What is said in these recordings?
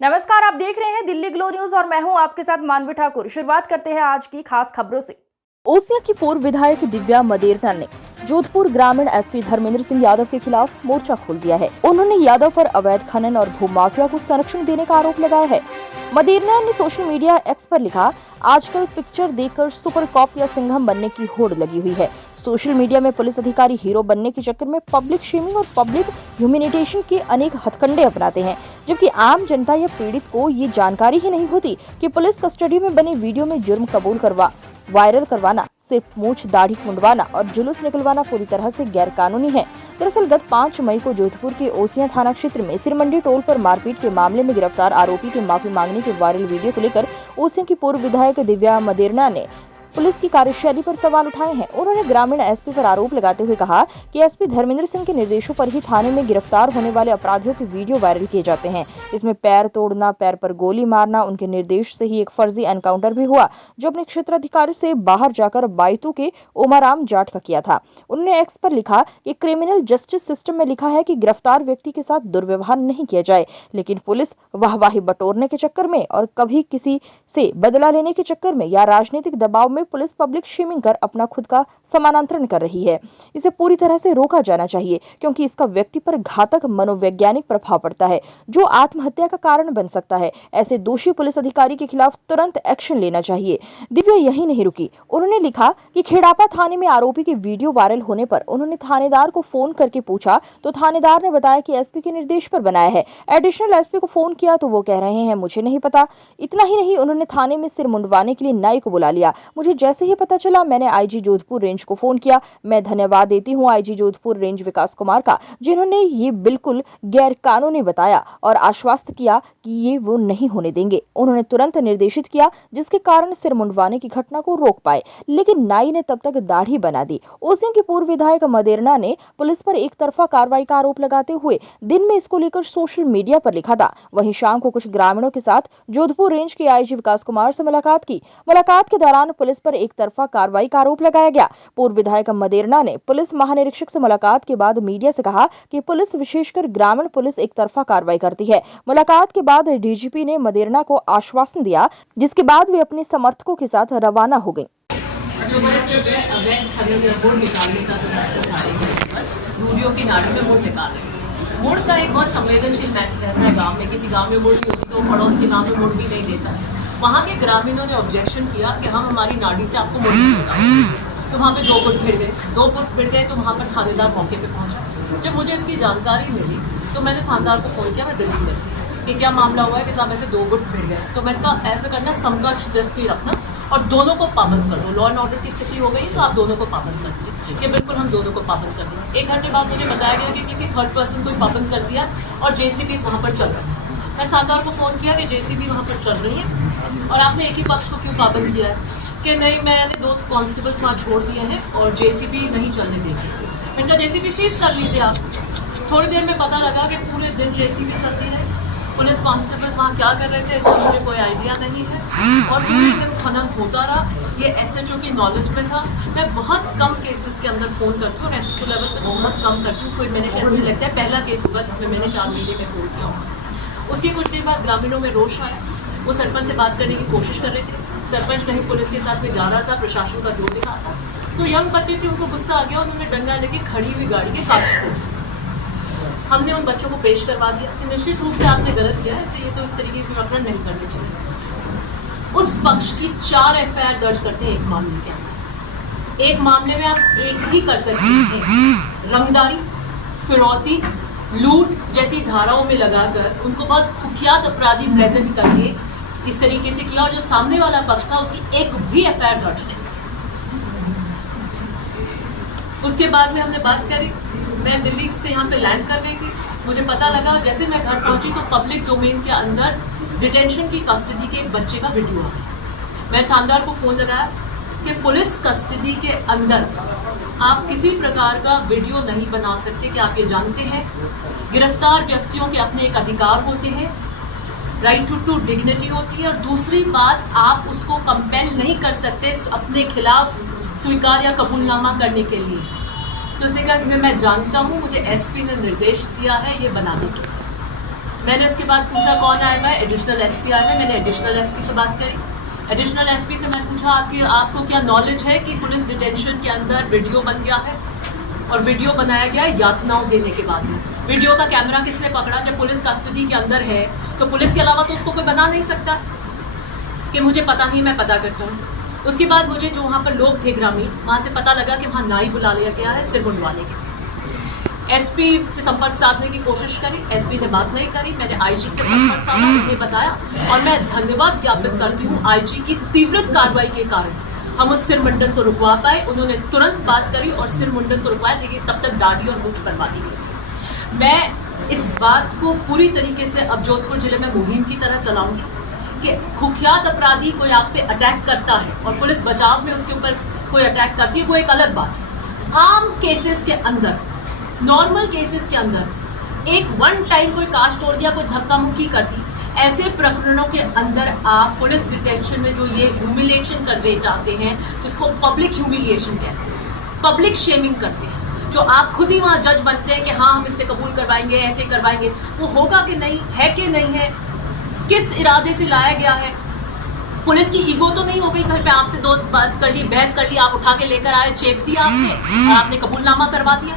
नमस्कार, आप देख रहे हैं दिल्ली ग्लो न्यूज और मैं हूं आपके साथ मानवी ठाकुर। शुरुआत करते हैं आज की खास खबरों से। ओसिया की पूर्व विधायक दिव्या मदेरना ने जोधपुर ग्रामीण एसपी धर्मेंद्र सिंह यादव के खिलाफ मोर्चा खोल दिया है। उन्होंने यादव पर अवैध खनन और भूमाफिया को संरक्षण देने का आरोप लगाया है। मदेरना ने सोशल मीडिया एक्स पर लिखा, आजकल पिक्चर देखकर सुपर कॉप या सिंघम बनने की होड़ लगी हुई है। सोशल मीडिया में पुलिस अधिकारी हीरो बनने के चक्कर में पब्लिक शेमिंग और पब्लिक ह्यूमिलिटेशन के अनेक हथकंडे अपनाते हैं, जबकि आम जनता या पीड़ित को ये जानकारी ही नहीं होती कि पुलिस कस्टडी में बने वीडियो में जुर्म कबूल वायरल करवाना, सिर्फ मूंछ दाढ़ी मुंडवाना और जुलूस निकलवाना पूरी तरह से गैर कानूनी है। दरअसल गत 5 मई को जोधपुर के ओसिया थाना क्षेत्र में सिरमंडी टोल पर मारपीट के मामले में गिरफ्तार आरोपी के माफी मांगने के वायरल वीडियो को लेकर ओसिया की पूर्व विधायक दिव्या मदेरना ने पुलिस की कार्यशैली पर सवाल उठाए हैं। उन्होंने ग्रामीण एसपी पर आरोप लगाते हुए कहा कि एसपी धर्मेंद्र सिंह के निर्देशों पर ही थाने में गिरफ्तार होने वाले अपराधियों के वीडियो वायरल किए जाते हैं। इसमें पैर तोड़ना, पैर पर गोली मारना, उनके निर्देश से ही एक फर्जी एनकाउंटर भी हुआ जो अपने क्षेत्राधिकारी से बाहर जाकर बायतू के ओमाराम जाट का किया था। उन्होंने एक्स पर लिखा कि क्रिमिनल जस्टिस सिस्टम में लिखा है कि गिरफ्तार व्यक्ति के साथ दुर्व्यवहार नहीं किया जाए, लेकिन पुलिस वाहवाही बटोरने के चक्कर में और कभी किसी से बदला लेने के चक्कर में या राजनीतिक दबाव में पुलिस पब्लिक शेमिंग कर अपना खुद का समानांतरण कर रही है। इसे पूरी तरह से रोका जाना चाहिए, क्योंकि इसका व्यक्ति पर घातक मनोवैज्ञानिक प्रभाव पड़ता है जो आत्महत्या का कारण बन सकता है। ऐसे दोषी पुलिस अधिकारी के खिलाफ तुरंत एक्शन लेना चाहिए। दिव्या यही नहीं रुकी, उन्होंने लिखा कि खेड़ापा थाने में आरोपी के वीडियो वायरल होने पर उन्होंने थानेदार को फोन करके पूछा तो थानेदार ने बताया कि एसपी के निर्देश पर बनाया है। एडिशनल एसपी को फोन किया तो वो कह रहे हैं मुझे नहीं पता। इतना ही नहीं, उन्होंने थाने में सिर मुंडवाने के लिए नाई को बुला लिया। मुझे जैसे ही पता चला मैंने आईजी जोधपुर रेंज को फोन किया। मैं धन्यवाद देती हूं आईजी जोधपुर रेंज विकास कुमार का, जिन्होंने ये बिल्कुल गैर कानूनी बताया और आश्वस्त किया कि ये वो नहीं होने देंगे। उन्होंने तुरंत निर्देशित किया जिसके कारण सिर मुंडवाने की घटना को रोक पाए, लेकिन नाई ने तब तक दाढ़ी बना दी। ओसिया की पूर्व विधायक मदेरना ने पुलिस पर एक तरफा कार्रवाई का आरोप लगाते हुए दिन में इसको लेकर सोशल मीडिया पर लिखा था। वहीं शाम को कुछ ग्रामीणों के साथ जोधपुर रेंज के आईजी विकास कुमार से मुलाकात की। मुलाकात के दौरान पुलिस पर एक तरफा कार्रवाई का आरोप लगाया गया। पूर्व विधायक मदेरना ने पुलिस महानिरीक्षक से मुलाकात के बाद मीडिया से कहा कि पुलिस, विशेषकर ग्रामीण पुलिस, एक तरफा कार्रवाई करती है। मुलाकात के बाद डीजीपी ने मदेरना को आश्वासन दिया, जिसके बाद वे अपने समर्थकों के साथ रवाना हो गयी। वोट का एक बहुत संवेदनशील मैटर है गांव में। किसी गांव में वोट भी होती तो पड़ोस के गांव में वोट भी नहीं देता। वहाँ के ग्रामीणों ने ऑब्जेक्शन किया कि हम हमारी नाड़ी से आपको वोट नहीं देता। तो वहाँ पे 2 फुट भिड़ गए। 2 फुट भिड़ गए तो वहाँ पर थानेदार मौके पे पहुंचा। जब मुझे इसकी जानकारी मिली तो मैंने थानेदार को फोन किया, मैं दिल्ली में कि क्या मामला हुआ है कि साहब ऐसे 2 फुट भिड़ गए। तो मैंने कहा ऐसा करना, समकक्ष दृष्टि रखना और दोनों को पाबंद कर दो। लॉ एंड ऑर्डर की स्थिति हो गई तो आप दोनों को पाबंद कर दिए कि बिल्कुल हम दोनों को पाबंद कर दिया। 1 घंटे बाद मुझे बताया गया कि किसी थर्ड पर्सन को पाबंद कर दिया और जेसीबी वहाँ पर चल रहा है। मैं थानेदार को फ़ोन किया कि जेसीबी वहाँ पर चल रही है और आपने एक ही पक्ष को क्यों पाबंद किया है? कि नहीं, मैंने 2 कांस्टेबल्स वहाँ छोड़ दिए हैं और जेसीबी नहीं चलने देगी। मैंने कहा जेसीबी सीज कर लीजिए आप। थोड़ी देर में पता लगा कि पूरे दिन जेसीबी चलती है। पुलिस कांस्टेबल्स वहाँ क्या कर रहे थे इसका मुझे कोई आइडिया नहीं है और पूरे दिन खनन होता रहा। ये एसएचओ की नॉलेज में था। मैं बहुत कम केसेस के अंदर फ़ोन करती हूँ और एसएचओ लेवल पर बहुत कम करती हूँ। कोई मैंने शायद मुझे लगता है पहला केस होगा जिसमें मैंने 4 महीने में फ़ोन किया होगा। उसके कुछ देर बाद ग्रामीणों में रोष आया। वो सरपंच से बात करने की कोशिश कर रहे थे। सरपंच कहीं पुलिस के साथ में जा रहा था, प्रशासन का जोर दिखा था। तो यंग बच्चे थे, उनको गुस्सा आ गया, उन्होंने डंडा लेके खड़ी हुई गाड़ी के कांच तोड़। हमने उन बच्चों को पेश करवा दिया। निश्चित रूप से आपने गलत किया है, ये तो इस तरीके की प्रकरण नहीं करने चाहिए। उस पक्ष की 4 एफआईआर दर्ज करते हैं एक मामले के अंदर। एक मामले में आप एक ही कर सकते हैं, रंगदारी, फिरौती, लूट जैसी धाराओं में लगाकर उनको बहुत कुख्यात अपराधी प्रेजेंट करके इस तरीके से किया और जो सामने वाला पक्ष था उसकी एक भी एफआईआर दर्ज नहीं। उसके बाद में हमने बात करी। मैं दिल्ली से यहाँ पे लैंड कर रही थी। मुझे पता लगा जैसे मैं घर पहुंची तो पब्लिक डोमेन के अंदर डिटेंशन की कस्टडी के एक बच्चे का वीडियो आ गया। मैं थानेदार को फ़ोन लगाया कि पुलिस कस्टडी के अंदर आप किसी प्रकार का वीडियो नहीं बना सकते। कि आप ये जानते हैं गिरफ्तार व्यक्तियों के अपने एक अधिकार होते हैं, राइट टू डिग्निटी होती है और दूसरी बात आप उसको कंपेल नहीं कर सकते अपने खिलाफ स्वीकार या कबूलनामा करने के लिए। तो उसने कहा कि मैं जानता हूँ, मुझे एसपी ने निर्देश दिया है ये बनाने के। मैंने उसके बाद पूछा कौन आया है, एडिशनल एसपी आया है। मैंने एडिशनल एसपी से बात करी। एडिशनल एसपी से मैंने पूछा आपको क्या नॉलेज है कि पुलिस डिटेंशन के अंदर वीडियो बन गया है और वीडियो बनाया गया है यातनाओं देने के बाद में। वीडियो का कैमरा किसने पकड़ा? जब पुलिस कस्टडी के अंदर है तो पुलिस के अलावा तो उसको कोई बना नहीं सकता कि मुझे पता नहीं, मैं पता करता हूँ। उसके बाद मुझे जो वहाँ पर लोग थे ग्रामीण, वहाँ से पता लगा कि वहाँ नाई बुला लिया गया है सिर मुंडवाने के। एसपी से संपर्क साधने की कोशिश करी, एसपी ने बात नहीं करी। मैंने आईजी से संपर्क साधा, उन्हें बताया और मैं धन्यवाद ज्ञापित करती हूँ आईजी की तीव्र कार्रवाई के कारण हम उस सिर मुंडन को रुकवा पाए। उन्होंने तुरंत बात करी और सिर मुंडन को रुकवाया, लेकिन तब तक दाढ़ी और मूंछ बनवा दी गई थी। मैं इस बात को पूरी तरीके से अब जोधपुर जिले में मुहिम की तरह चलाऊंगी कि कुख्यात अपराधी कोई आप पे अटैक करता है और पुलिस बचाव में उसके ऊपर कोई अटैक करती है, वो एक अलग बात है। आम केसेस के अंदर, नॉर्मल केसेस के अंदर एक वन टाइम कोई कांच तोड़ दिया, कोई धक्का मुक्की कर दी, ऐसे प्रकरणों के अंदर आप पुलिस डिटेंशन में जो ये ह्यूमिलिएशन करने जाते हैं, जिसको पब्लिक ह्यूमिलिएशन कहते हैं, पब्लिक शेमिंग करते हैं, जो आप खुद ही वहाँ जज बनते हैं कि हाँ हम इससे कबूल करवाएंगे, ऐसे करवाएंगे, वो होगा कि नहीं है, कि नहीं है, किस इरादे से लाया गया है। पुलिस की ईगो तो नहीं हो गई, घर पे आपसे दो बात कर ली, बहस कर ली, आप उठा के लेकर आए, चेप दिया आपने और आपने कबूलनामा करवा दिया।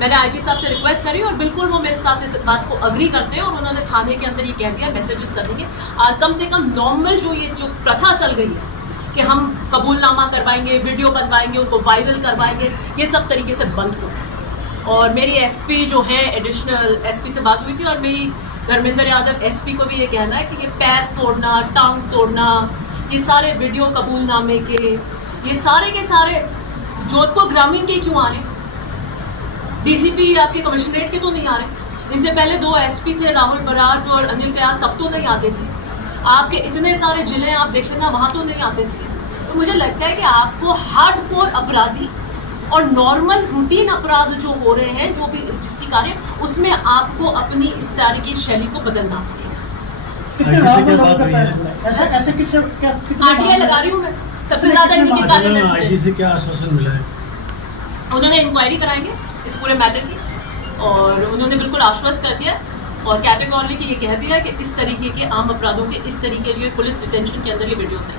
मैंने आईजी साहब से रिक्वेस्ट करी और बिल्कुल वो मेरे साथ इस बात को अग्री करते हैं और उन्होंने थाने के अंदर ये कह दिया, मैसेजेस कर देंगे। कम से कम नॉर्मल जो प्रथा चल गई है कि हम कबूलनामा करवाएंगे, वीडियो बनवाएंगे, उनको वायरल करवाएंगे, ये सब तरीके से बंद हो। और मेरी एसपी जो है, एडिशनल एसपी से बात हुई थी और मेरी धर्मेंद्र यादव एसपी को भी ये कहना है कि ये पैर तोड़ना, टांग तोड़ना, ये सारे वीडियो कबूलनामे के, ये सारे के सारे जोधपुर ग्रामीण के क्यों आ रहे हैं? डीसीपी आपके कमिश्नरेट के तो नहीं आ रहे। इनसे पहले 2 एसपी थे, राहुल बराड़ और अनिल कयाल, तब तो नहीं आते थे। आपके इतने सारे जिले आप देख लेना, वहाँ तो नहीं आते थे। तो मुझे लगता है कि आपको हार्डकोर अपराधी और नॉर्मल रूटीन अपराध जो हो रहे हैं, जो भी जिसकी कार्य, उसमें आपको अपनी इस तरह की शैली को बदलना पड़ेगा। आरटीआई लगा रही हूँ मैं, सबसे ज्यादा इन्हीं के कार्य। आईजी से क्या आश्वासन मिला है? उन्होंने इंक्वायरी कराएंगे इस पूरे मैटर की और उन्होंने बिल्कुल आश्वस्त कर दिया और कैटेगोरिकली ये कह दिया कि इस तरीके के आम अपराधों के इस तरीके के पुलिस डिटेंशन के अंदर ये वीडियोस नहीं